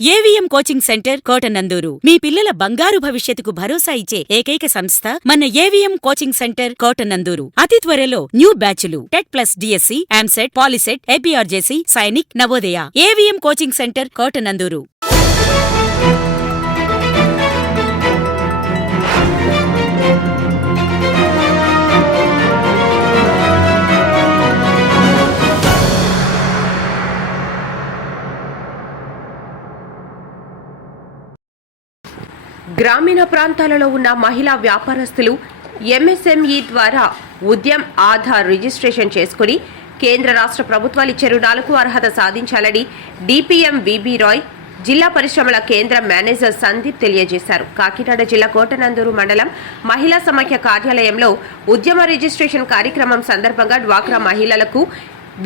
AVM coaching centre Kotananduru మీ పిల్లల బంగారు భవిష్యత్తుకు భరోసా ఇచ్చే ఏకైక సంస్థ మన ఏవిఎం కోచింగ్ సెంటర్ కోటనందూరు. అతి త్వరలో న్యూ బ్యాచ్లు TET plus DSC, EAMCET, POLYCET, APRJC, Sainik, Navodaya. AVM coaching centre Kotananduru. గ్రామీణ ప్రాంతాలలో ఉన్న మహిళా వ్యాపారస్తులు ఎంఎస్ఎంఈ ద్వారా ఉద్యమ్ ఆధార్ రిజిస్ట్రేషన్ చేసుకుని కేంద్ర రాష్ట్ర ప్రభుత్వాలు ఇచ్చే రుణాలకు అర్హత సాధించాలని డిపిఎం విబి రాయ్ జిల్లా పరిశ్రమల కేంద్ర మేనేజర్ సందీప్ తెలియజేశారు. కాకినాడ జిల్లా కోటనందూరు మండలం మహిళా సమాఖ్య కార్యాలయంలో ఉద్యమ రిజిస్ట్రేషన్ కార్యక్రమం సందర్భంగా డ్వాక్రా మహిళలకు,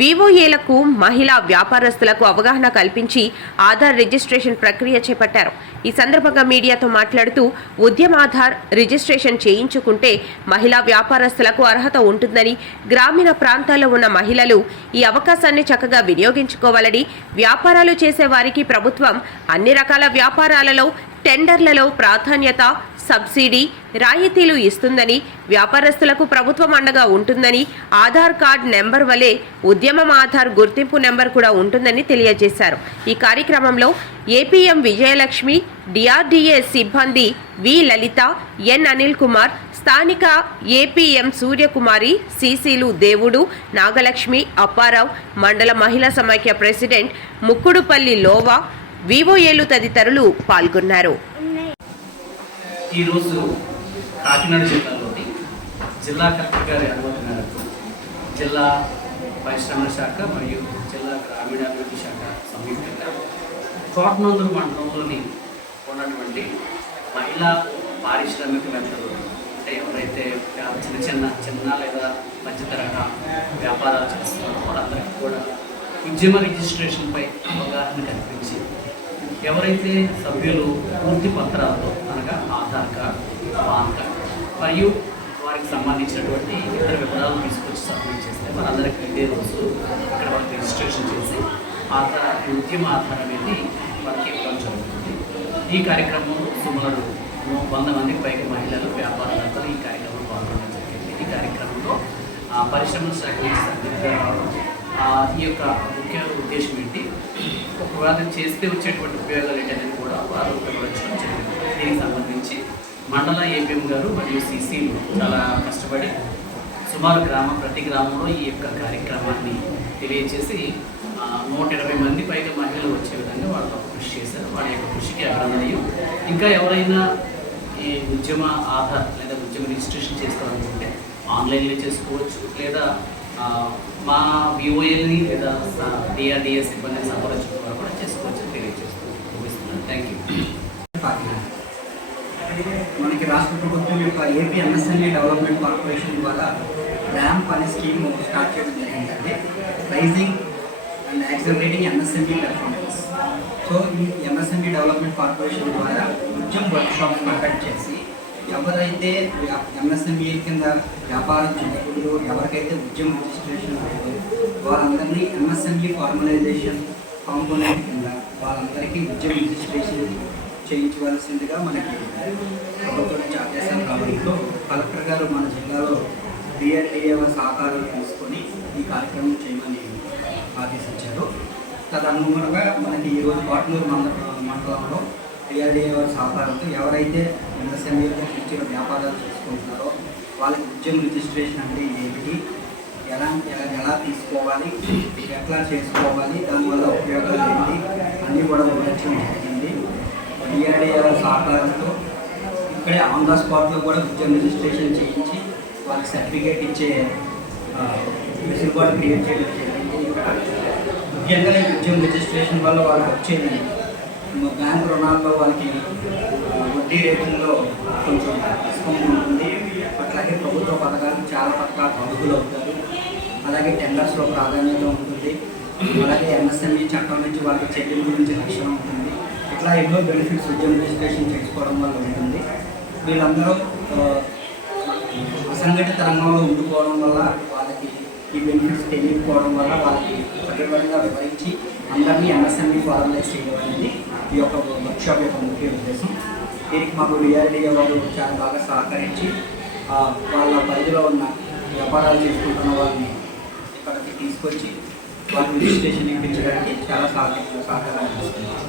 వివోఏలకు, మహిళా వ్యాపారస్తులకు అవగాహన కల్పించి ఆధార్ రిజిస్ట్రేషన్ ప్రక్రియ చేపట్టారు. ఈ సందర్భంగా మీడియాతో మాట్లాడుతూ ఉద్యమ ఆధార్ రిజిస్ట్రేషన్ చేయించుకుంటే మహిళా వ్యాపారస్తులకు అర్హత ఉంటుందని, గ్రామీణ ప్రాంతాల్లో ఉన్న మహిళలు ఈ అవకాశాన్ని చక్కగా వినియోగించుకోవాలని, వ్యాపారాలు చేసే వారికి ప్రభుత్వం అన్ని రకాల వ్యాపారాలలో టెండర్లలో ప్రాధాన్యత, సబ్సిడీ, రాయితీలు ఇస్తుందని, వ్యాపారస్తులకు ప్రభుత్వం అండగా ఉంటుందని, ఆధార్ కార్డ్ నెంబర్ వలె ఉద్యమం ఆధార్ గుర్తింపు నెంబర్ కూడా ఉంటుందని తెలియజేశారు. ఈ కార్యక్రమంలో ఏపీఎం విజయలక్ష్మి, డిఆర్డీఏ సిబ్బంది వి లలిత, ఎన్ అనిల్ కుమార్, స్థానిక ఏపీఎం సూర్యకుమారి, సిసిలు దేవుడు, నాగలక్ష్మి, అప్పారావు, మండల మహిళా సమాఖ్య ప్రెసిడెంట్ ముక్కుడుపల్లి లోవా, వివోఏలు తదితరులు పాల్గొన్నారు. ఈరోజు కాకినాడ జిల్లాలోని జిల్లా కలెక్టర్ గారి అనుమతి మేరకు జిల్లా పరిశ్రమల శాఖ మరియు జిల్లా గ్రామీణాభివృద్ధి శాఖ సంయుక్తంగా కోటనందూరు మండలంలోని ఉన్నటువంటి మహిళా పారిశ్రామికవేత్తలు, అంటే ఎవరైతే చిన్న లేదా మధ్య తరహా వ్యాపారాలు చేస్తున్నారో వాళ్ళందరికీ కూడా ఉద్యమ రిజిస్ట్రేషన్పై అవగాహన కల్పించి, ఎవరైతే సభ్యులు పూర్తి పత్రాలతో అనగా ఆధార్ కార్డ్, పాన్ కార్డ్ మరియు వారికి సంబంధించినటువంటి ఇతర వివరాలు తీసుకొచ్చి సబ్మిట్ చేస్తే వారందరికీ ఇదే రోజు ఇక్కడ వాళ్ళకి రిజిస్ట్రేషన్ చేసి ఉద్యమ ఆధార్ అనేది వారికి ఇవ్వడం జరుగుతుంది. ఈ కార్యక్రమంలో సుమారు 100 మందికి పైగా మహిళలు, వ్యాపారవేత్తలు ఈ కార్యక్రమంలో పాల్గొనడం జరిగింది. ఈ కార్యక్రమంలో పరిశ్రమల శాఖ ఈ యొక్క ముఖ్య ఉద్దేశం ఏంటి, ఒకవేళ చేస్తే వచ్చేటువంటి ఉపయోగాలు ఏంటనేది కూడా వారు వివరించడం జరిగింది. దీనికి సంబంధించి మండల ఏపీఎం గారు మరియు సిసిలు చాలా కష్టపడి సుమారు ప్రతి గ్రామంలో ఈ యొక్క కార్యక్రమాన్ని తెలియజేసి 120 మంది పైగా మహిళలు వచ్చే విధంగా వాళ్ళు కృషి చేశారు. వాళ్ళ యొక్క కృషికి అభినందనీయం. ఇంకా ఎవరైనా ఈ ఉద్యమ ఆధార్ లేదా ఉద్యమ రిజిస్ట్రేషన్ చేసుకోవాలనుకుంటే ఆన్లైన్లో చేసుకోవచ్చు, లేదా మా విఓఎల్ని లేదా డిఆర్డిఎస్ సిబ్బందిని సంప్రదించడం ద్వారా కూడా చేసుకోవచ్చు తెలియజేస్తున్నాను. Thank you. మనకి రాష్ట్ర ప్రభుత్వం యొక్క ఏపీ ఎంఎస్ఎంఈ డెవలప్మెంట్ కార్పొరేషన్ ద్వారా ర్యాంప్ అనే స్కీమ్ స్టార్ట్ చేయడం జరిగిందండి. Raising and accelerating MSME performance. So ఈ ఎంఎస్ఎంఈ డెవలప్మెంట్ కార్పొరేషన్ ద్వారా ఉద్యమ వర్క్షాప్స్ కండక్ట్ చేసి ఎవరైతే ఎంఎస్ఎంఈ కింద వ్యాపారం చేయకూడదు, ఎవరికైతే ఉద్యమ రిజిస్ట్రేషన్ లేదు వారందరినీ ఎంఎస్ఎంఈ ఫార్మలైజేషన్ కాంపోనెంట్ కింద వాళ్ళందరికీ ఉద్యమ రిజిస్ట్రేషన్ చేయించవలసిందిగా మనకి ప్రభుత్వం నుంచి ఆదేశాలు రావడంతో కలెక్టర్ గారు మన జిల్లాలో డిఆర్డీఏ సహకారాలు తీసుకొని ఈ కార్యక్రమం చేయమని ఆదేశించారు. తదనుగుణంగా మనకి ఈరోజు కోటనూరు మండలంలో డిఆర్డీఏ సహకారంతో ఎవరైతే ఎంఎస్ఎంఈలో చిన్న వ్యాపారాలు చేసుకుంటున్నారో వాళ్ళకి ఉద్యమ రిజిస్ట్రేషన్ అంటే ఏమిటి, ఎలా తీసుకోవాలి, ఎట్లా చేసుకోవాలి, దానివల్ల ఉపయోగాలు ఏంటి అన్నీ కూడా వివరించడం జరిగింది. డిఆర్డీఏ సహకారంతో ఇక్కడే ఆన్ ద స్పాట్లో కూడా ఉద్యమ రిజిస్ట్రేషన్ చేయించి వాళ్ళకి సర్టిఫికేట్ ఇచ్చే వెసులుబాటు క్రియేట్ చేయడం జరిగింది. ఇక్కడ ముఖ్యంగా ఈ ఉద్యమ రిజిస్ట్రేషన్ వల్ల వాళ్ళకి వచ్చేది బ్యాంక్ రుణాల్లో వాళ్ళకి వడ్డీ రేట్లలో కొంచెం డిస్కౌంట్ ఉంటుంది. అట్లాగే ప్రభుత్వ పథకాలకు చాలా పథకాలు అర్హులు అవుతారు. అలాగే టెండర్స్లో ప్రాధాన్యత ఉంటుంది. అలాగే ఎంఎస్ఎంఈ చట్టం నుంచి వాళ్ళకి చెల్లింపు గురించి రక్షణ ఉంటుంది. ఇట్లా ఎన్నో బెనిఫిట్స్ ఉద్యమ రిజిస్ట్రేషన్ చేసుకోవడం వల్ల ఉంటుంది. వీళ్ళందరూ అసంఘటిత రంగంలో ఉండిపోవడం వల్ల వాళ్ళకి ఈ బెనిఫిట్స్ తెలియకపోవడం వల్ల వాళ్ళకి సరిపడంగా వివరించి అందరినీ ఎంఎస్ఎంఈ ఫార్మలైజ్ చేయడం అనేది ఈ యొక్క వర్క్షాప్ యొక్క ముఖ్య ఉద్దేశం. దీనికి మాకు డిఆర్డీఏ వాళ్ళు చాలా బాగా సహకరించి వాళ్ళ పరిధిలో ఉన్న వ్యాపారాలు చేసుకుంటున్న వాళ్ళని ఇక్కడికి తీసుకొచ్చి వాళ్ళని రిజిస్ట్రేషన్ ఇప్పించడానికి చాలా సహకారం చేస్తున్నారు.